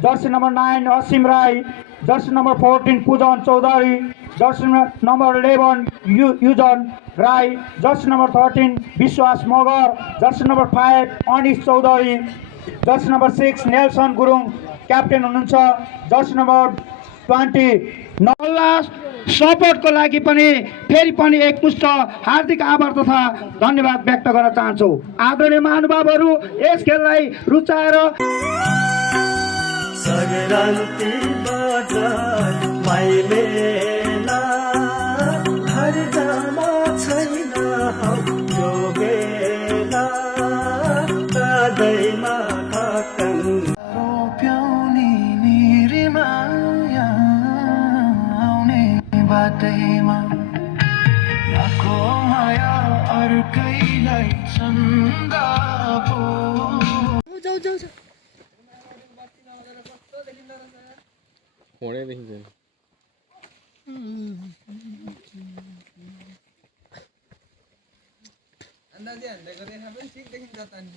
Jersey number 9 Asim Rai, jersey number 14 Pujan Chaudhary, jersey number 11 Yujan Rai, jersey number 13 Vishwas Mogar, jersey number 5 Anish Chaudhary, jersey number 6 Nelson Gurung, captain हुनुहुन्छ, jersey number 20 नल्ला सपोर्टको लागि पनि फेरि पनि एकमुष्ट हार्दिक आभार तथा धन्यवाद व्यक्त गर्न चाहन्छु। आदरणीय महानुभावहरू, यस खेललाई रुचाएर संक्रांति बजार माइलेला घर जामा छैन यो बेला कादैमा काकन रोप्याउने निरीमाया आउने बाटैमा नाको माया अर्कैलाई चन्दा पो जाऊ फोनै देखिन्छ अन्दाजै हान्दै गरे पनि ठिक देखिन्छ त नि।